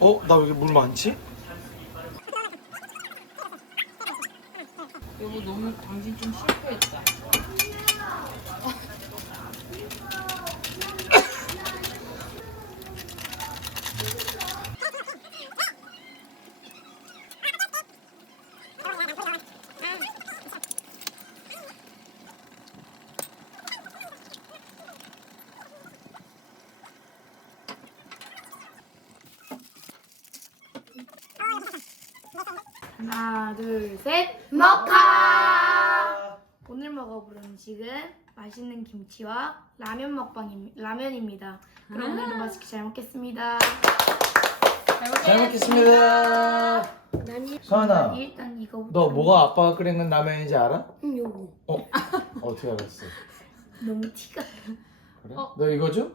나 왜 물 많지? 여보 너무 당신 좀 실패했다. 하나, 둘, 셋, 먹카! 오늘 먹어볼 음식은 맛있는 김치와 라면입니다. 그럼 오늘도 맛있게 잘 먹겠습니다. 잘 먹겠습니다. 서하나, 일단 이거부터. 너 뭐가 아빠가 끓이는 라면인지 알아? 요거. 어떻게 알았어? 너무 티가. 그래? 너 이거 줘?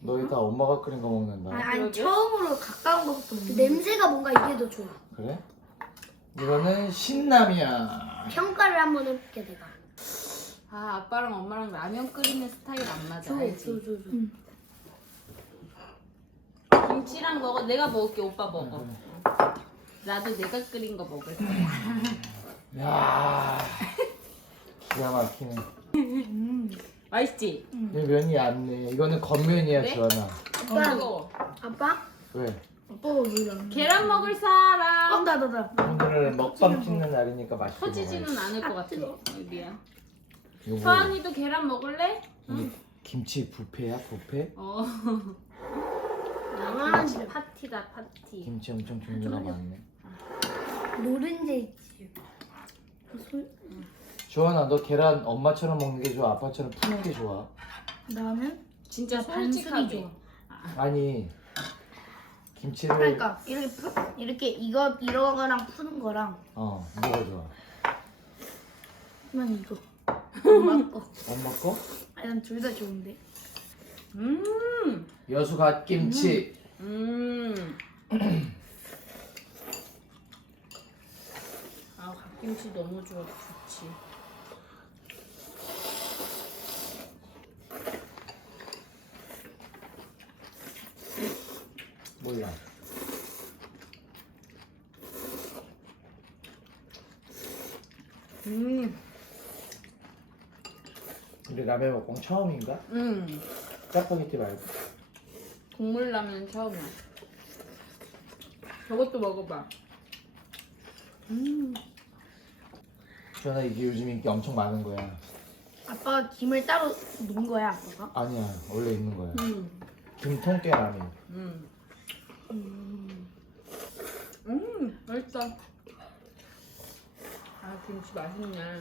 너 이따 엄마가 끓인 거 먹는다. 아니 그러게? 처음으로 가까운 것부터 먹는 냄새가 뭔가 이게 더 좋아. 그래? 이거는 신라면. 평가를 한번 해볼게 내가. 아 아빠랑 엄마랑 라면 끓이는 스타일 안 맞아. 알지? 김치랑 먹어. 내가 먹을게. 오빠 먹어. 나도 내가 끓인 거 먹을 거야. 야, 기가 막히네. 맛있지? 이 면이 얇네. 이거는 겉면이야, 네? 주원아. 뜨거워. 아빠? 왜? 아빠가 물안 계란 먹을 사람. 나다. 오늘은 먹방 찍는 날이니까 맛있게 터지지는 먹어야지. 않을 것 같아. 미안. 이거 뭐, 서한이도 계란 먹을래? 김치 뷔페야, 뷔페? 김치 파티다 파티. 김치 엄청 종류가 많네. 노른자 있지. 주원아, 너 계란 엄마처럼 먹는 게 좋아? 아빠처럼 푸는 게 좋아? 나는 진짜 반숙이 솔직하게. 좋아. 아니, 김치를 그러니까 이렇게 이거랑 푸는 거랑 뭐가 좋아? 그냥 이거. 엄마 거. 엄마 거? 아니 난 둘 다 좋은데. 여수 갓김치. 아 갓김치 너무 좋아. 좋지. 몰라. 우리 라면 먹방 처음인가? 짜파게티 말고. 국물 라면 처음이야. 저것도 먹어봐. 주원아, 이게 요즘 인기 엄청 많은 거야. 아빠가 김을 따로 놓은 거야 아빠가? 아니야, 원래 있는 거야. 김통깨 라면. 맛있다. 아 김치 맛있네.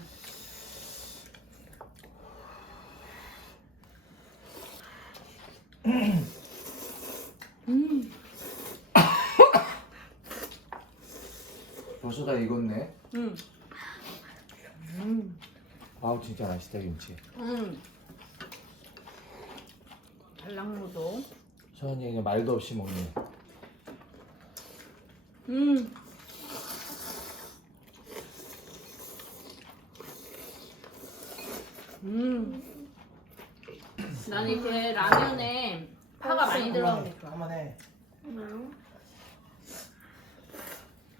벌써 다 익었네. 음. 아우, 진짜 맛있다, 김치. 달랑무도. 서원이 그냥 말도 없이 먹네. 난 이렇게 라면에 파가 많이 들어가는 게 좋아. 한번 해.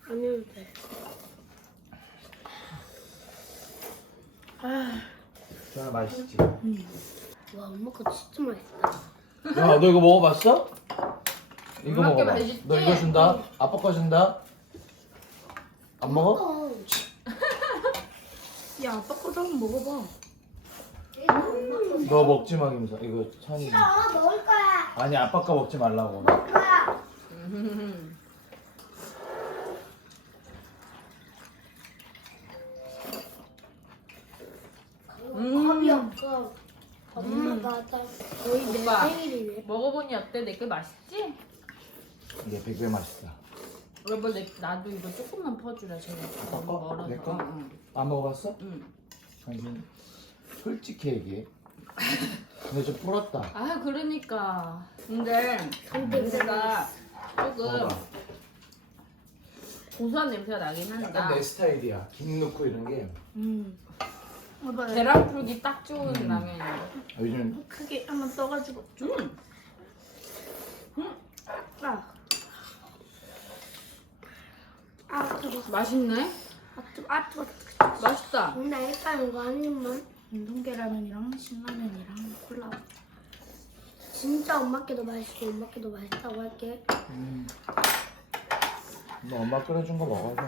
안 해도 돼. 주원아, 맛있지? 와 엄마 거 진짜 맛있다. 야, 너 이거 먹어봤어? 이거 엄마 게 먹어봐. 맛있지? 너 이거 준다. 아빠 거 준다. 안 먹어? 야 아빠 거도 한번 먹어봐. 너 먹지 마, 김서. 이거 찬이. 엄마 먹을 거야. 아니, 아빠 거 먹지 말라고. 먹을 거야. 겁이 없어. 엄마가 딱 거의 내 오빠. 생일이네. 먹어보니 어때? 내게 맛있지? 이게 100배 맛있다. 여보 나도 이거 조금만 퍼주라. 제가 너무 거? 멀어서. 내 거? 응. 안 먹어봤어? 응. 당신 솔직히 얘기해. 근데 좀 불었다. 아 그러니까. 근데 냄새가 조금 먹어봐. 고소한 냄새가 나긴 한다. 약간 내 스타일이야. 김 넣고 이런 게. 아빠 계란 풀기 딱 좋은 라면이야. 요즘 크게 한번 떠가지고. 아 아 뜨거. 맛있네? 아 뜨거. 맛있다. 근데 일단 이거 한 입만. 운동계라면이랑 신라면이랑 콜라. 진짜 엄마께도 맛있고 엄마께도 맛있다고 할게. 너 엄마 끓여준 거 먹어서.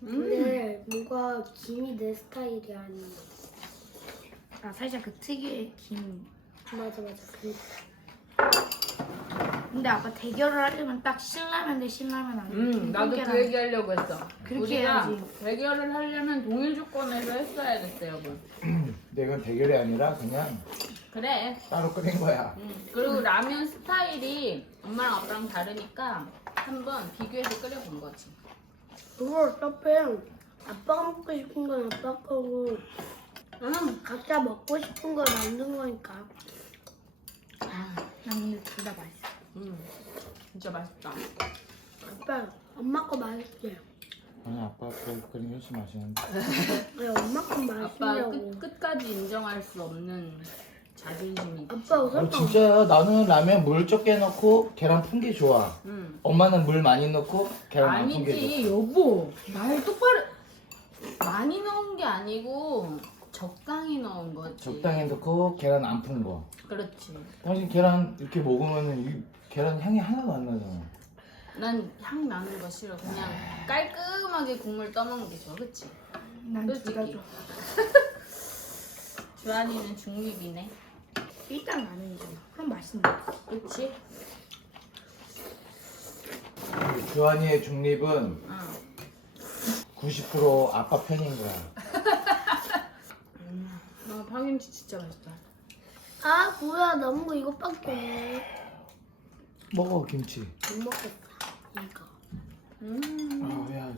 근데 뭔가 김이 내 스타일이 아니야. 아 살짝 그 특유의 김. 맞아. 근데 아빠 대결을 하려면 딱 신라면 대 신라면 아니야. 나도 그 얘기 하려고 했어. 그렇게 우리가 해야지. 대결을 하려면 동일 조건에서 했어야겠어, 여러분. 근데 이건 대결이 아니라 그냥 그래. 따로 끓인 거야. 그리고 라면 스타일이 엄마랑 아빠랑 다르니까 한번 비교해서 끓여본 거지. 그거 어차피 아빠가 먹고 싶은 건 아빠 거고 각자 먹고 싶은 걸 만든 거니까. 난 근데 둘 다 맛있어. 진짜 맛있다. 아빠 엄마 거 맛있지? 아니 아빠 거 끓인 게 훨씬 맛있는데. 아니 엄마 거 아빠 맛있냐고. 끝까지 인정할 수 없는 자존심이. 아빠 설마 진짜야. 나는 라면 물 적게 넣고 계란 푼 게 좋아. 엄마는 물 많이 넣고 계란 안 푼 게 좋아. 아니지, 여보. 말 똑바로. 많이 넣은 게 아니고 적당히 넣은 거지. 적당히 넣고 계란 안 푼 거. 그렇지. 당신 계란 이렇게 먹으면 이 계란 향이 하나도 안 나잖아. 난 향 나는 거 싫어. 그냥 깔끔하게 국물 떠먹는 게 좋아, 그치? 난 둘 다 솔직히. 좋아. 주한이는 중립이네. 일단 라면이잖아. 그럼 맛있는데. 그치? 주한이의 중립은 응. 90% 아빠 편인 거야. 파김치 진짜 맛있다. 아 뭐야 남은 거 이것밖에 없네. 먹어 김치. 못 먹겠다 이거. 야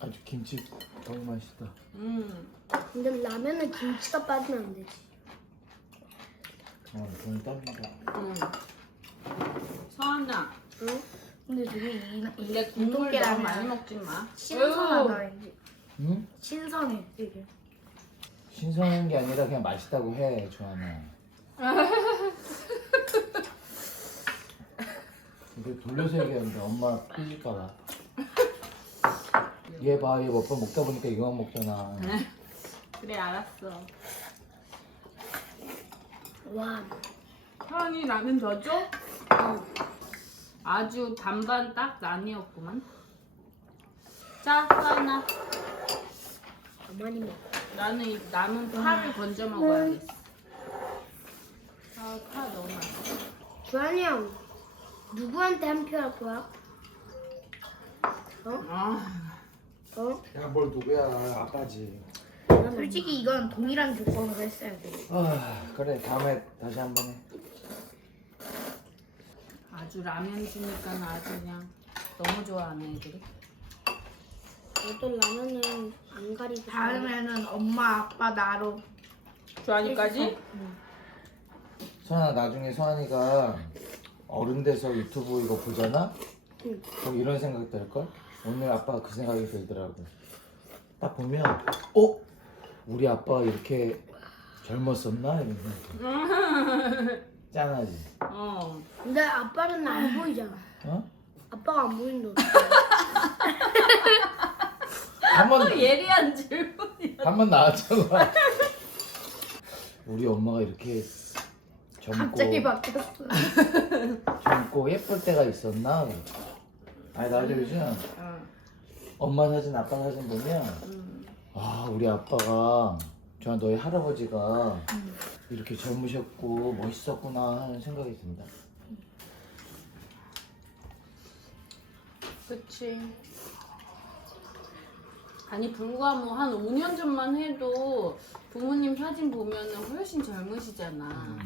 아주 김치 너무 맛있다. 근데 라면은 김치가 빠지면 안 되지. 돈이 떨린다. 서한아, 응? 근데 저기 근데 국물 너무 많이 먹지 마. 신선하다 이제. 응? 신선해 되게. 신선한 게 아니라 그냥 맛있다고 해, 주한아. 근데 돌려서 얘기하는데 엄마 삐질까봐. 얘 봐, 얘 몇 번 먹다 보니까 이거만 먹잖아. 그래, 알았어. 와. 서한이 라면 더 줘? 아주 반반 딱 나뉘었구만. 자, 서한아. 가만히 먹어. 나는 이 남은 파를 건져 먹어야겠어. 아, 파 너무 맛있어. 주한이 형 누구한테 한 표 할 거야? 아, 어? 야, 뭘 누구야, 아빠지. 솔직히 이건 동일한 조건으로 했어야 돼. 그래, 다음에 다시 한번 해. 아주 라면 주니까 아주 그냥 너무 좋아하네, 애들이. 나도 라면은 안 가리고. 다음에는 엄마, 아빠, 나로. 주한이까지? 서한아, 나중에 서한이가 어른 돼서 유튜브 이거 보잖아? 응. 그럼 이런 생각 들걸? 오늘 아빠가 그 생각이 들더라고. 딱 보면, 우리 아빠가 이렇게 젊었었나? 이런 생각. 짠하지? 근데 아빠는 안 보이잖아. 어? 아빠가 안 보이는데 어떡해. 한번 예리한 질문이야. 한번 나왔잖아. 우리 엄마가 이렇게 갑자기 바뀌었어. 젊고 예쁠 때가 있었나? 아니 나도 요즘 엄마 사진, 아빠 사진 보면 우리 아빠가 너희 할아버지가 이렇게 젊으셨고 멋있었구나 하는 생각이 든다. 그치. 아니 불과 뭐 한 5년 전만 해도 부모님 사진 보면은 훨씬 젊으시잖아.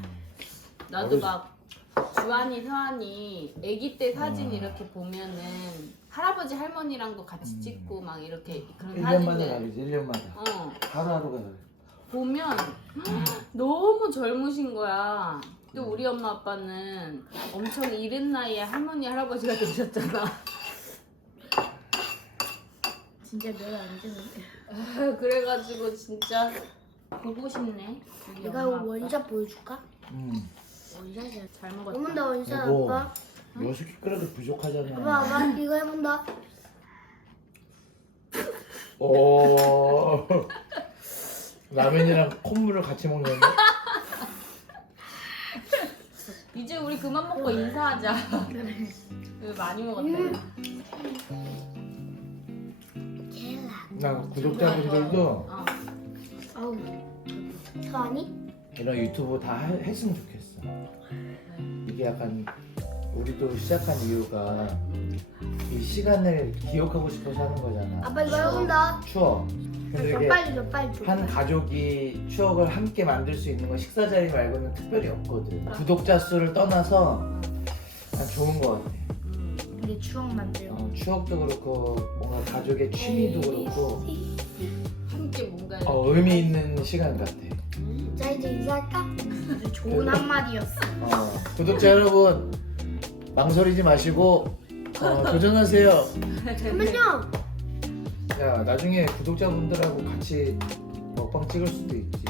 나도 어르신. 막 주한이, 서한이 아기 때 사진 이렇게 보면은 할아버지 할머니랑도 같이 찍고 막 이렇게 그런 1년마다 사진들 가리지, 1년마다. 하루하루가 다르. 보면 너무 젊으신 거야. 또 우리 엄마 아빠는 엄청 이른 나이에 할머니 할아버지가 되셨잖아. 진짜 몇 안 되는데. 그래가지고 진짜 보고 싶네. 우리 내가 엄마 아빠. 원샷 보여줄까? 음. 원샷이야. 잘 먹었다. 어머나 원샷 여보. 아빠. 여섯 끓여도 부족하잖아. 아빠 이거 해본다. 오. 라면이랑 콧물을 같이 먹는데? 이제 우리 그만 먹고 인사하자. 이거 많이 먹었다. 나 구독자분들도 어. 아우. 저 아니? 이런 유튜브 다 했으면 좋겠어. 이게 약간 우리도 시작한 이유가 이 시간을 기억하고 싶어서 하는 거잖아. 아빠 이거 해본다. 추억. 근데 저 이게 빨리 줘 빨리 줘. 한 가족이 추억을 함께 만들 수 있는 건 식사 자리 말고는 특별히 없거든. 구독자 수를 떠나서 난 좋은 거 같아. 우리 추억 만들고. 추억도 그렇고 뭔가 가족의 취미도 그렇고 함께 뭔가 의미 있는 시간 같아. 자 이제 인사할까? 아주 좋은 한마디였어. 구독자 여러분 망설이지 마시고 도전하세요. 잠깐만요. 야 나중에 구독자분들하고 같이 먹방 찍을 수도 있지.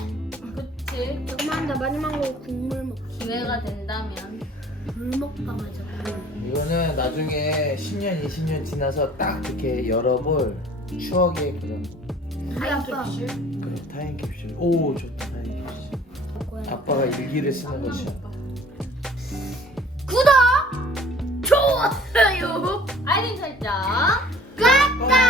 그치? 조금만 더 마지막으로 국물 먹. 기회가 된다면. 물 먹방 하자. 이거는 나중에 10년 20년 지나서 딱 이렇게 열어볼 추억의 그런 아빠. 그런 타임캡슐. 오 좋다 타임캡슐. 아빠가 일기를 쓰는 것이야. 구독, 좋아요, 알림 설정. 꽉꽉.